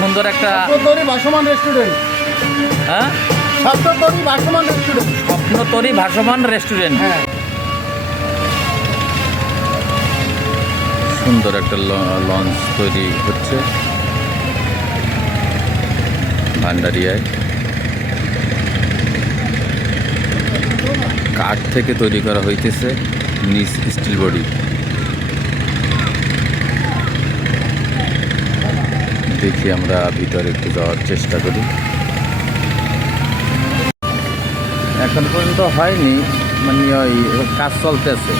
সুন্দর একটা স্বপ্নতরী ভাসমান রেস্টুরেন্ট। হ্যাঁ, স্বপ্নতরী ভাসমান রেস্টুরেন্ট। স্বপ্নতরী ভাসমান রেস্টুরেন্ট। হ্যাঁ, সুন্দর একটা লঞ্চ তৈরি হচ্ছে ভান্ডারিয়ায়। কাঠ থেকে তৈরি করা হইতেছে, নিচ স্টিল বডি। দেখি আমরা ভিতরে একটু যাওয়ার চেষ্টা করি। এখন পর্যন্ত হয়নি, মানে ওই কাজ চলতেছে।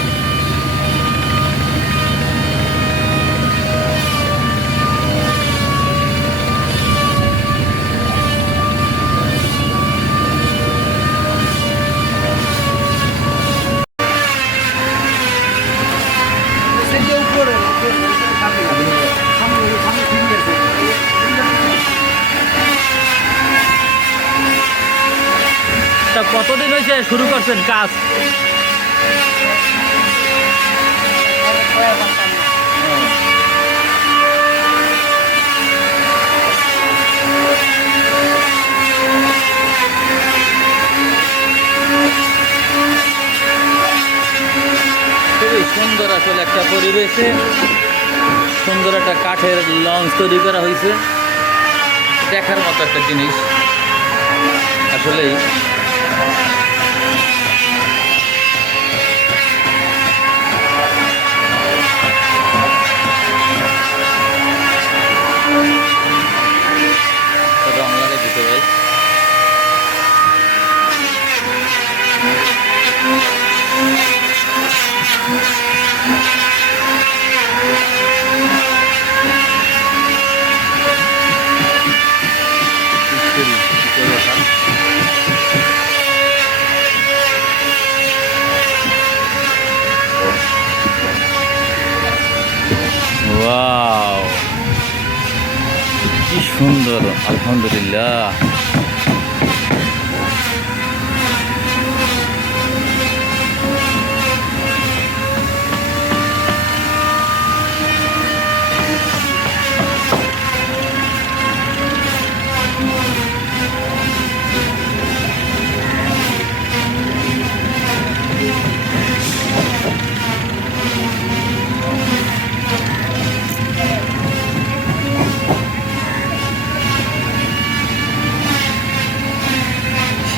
তা কতদিন হয়েছে শুরু করছেন কাজ? খুবই সুন্দর আসলে একটা পরিবেশে সুন্দর একটা কাঠের লঞ্চ তৈরি করা হয়েছে। দেখার মতো একটা জিনিস আসলেই। রং লাগাই দিতে ভাই। ওয়াও, কি সুন্দর, আলহামদুলিল্লাহ।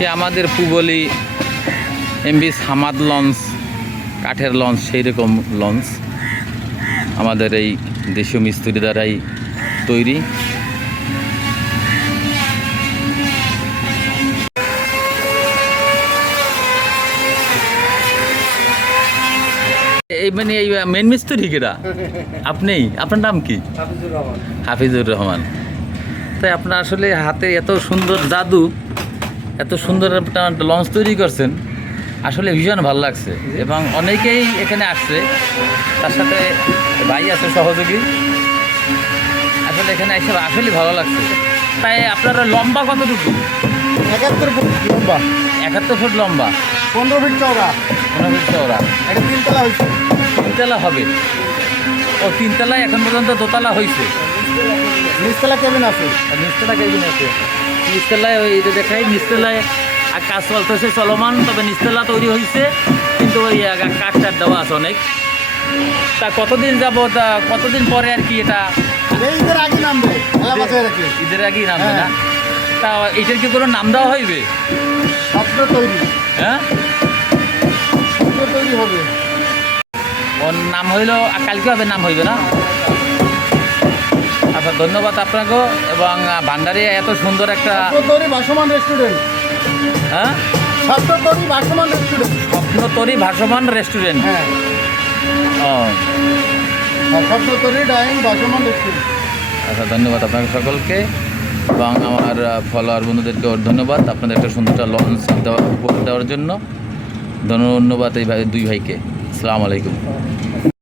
সে আমাদের পুগলি এমবি সামাদ লঞ্চ, কাঠের লঞ্চ, সেই রকম লঞ্চ আমাদের এই দেশীয় মিস্ত্রি দ্বারাই তৈরি। এই মানে এই মেন মিস্ত্রি কিরা আপনি? আপনার নাম কি? হাফিজুর রহমান। হাফিজুর রহমান। তাই আপনার আসলে হাতে এত সুন্দর জাদু, এত সুন্দর একটা লঞ্চ তৈরি করছেন, আসলে ভীষণ ভালো লাগছে। এবং অনেকেই এখানে আসছে, তার সাথে ভাই আছে সহযোগী। আসলে এখানে এসে আসলে ভালো লাগছে। তাই আপনারা লম্বা কতটুকু? 71 ফুট লম্বা, 71 ফুট লম্বা, 15 ফিট চওড়া। 15 ফিট চওড়া। এটা 3 তলা হয়েছে। 3 তলা হবে? ও, 3 তলায় এখন পর্যন্ত দোতলা হয়েছে। নিচতলা কেবিন আছে। আর নিচতলা কেবিন আছে। নিচতলায় ওই এটা দেখাই, নিচতলায় আর কাজ চলতেছে, চলমান। তবে নিচতলা তৈরি হয়েছে, কিন্তু ওই কাঠ টাট দেওয়া আছে অনেক। তা কতদিন যাব, তা কতদিন পরে আর কি এটা? ঈদের আগে নামবে, ঈদের আগেই নামবে না? তা এটার কি কোনো নাম দেওয়া হইবে? স্বপ্ন তৈরি। হ্যাঁ, স্বপ্ন তৈরি হবে। ওর নাম হইল কালকে হবে, নাম হইবে না? আচ্ছা, ধন্যবাদ আপনাকে। এবং ভান্ডারে এত সুন্দর একটা স্বপ্নতরী ভাসমান রেস্টুরেন্ট। হ্যাঁ, স্বপ্নতরী ভাসমান রেস্টুরেন্ট। স্বপ্নতরী ভাসমান রেস্টুরেন্ট। হ্যাঁ, ও স্বপ্নতরী ডাইং ভাসমান রেস্টুরেন্ট। আচ্ছা, ধন্যবাদ আপনাকে সকলকে এবং আমার ফলোয়ার বন্ধুদেরকে ধন্যবাদ আপনাদের একটা সুন্দর লঞ্চ উপহার দেওয়ার জন্য। ধন্যবাদ এই দুই ভাইকে। আসসালামু আলাইকুম।